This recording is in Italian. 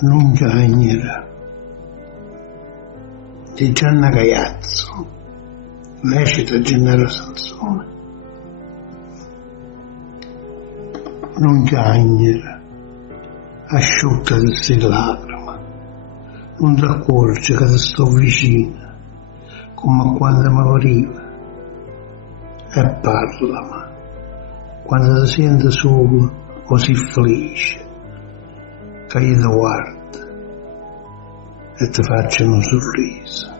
non piangere, di Gianna Gaiazzo, recita Gennaro Sansone. Non piangere, asciutta queste lacrime, non ti accorgi che ti sto vicino, come quando mi pariva, e parlami, quando ti senti solo così felice, che io ti guardo e ti faccio un sorriso.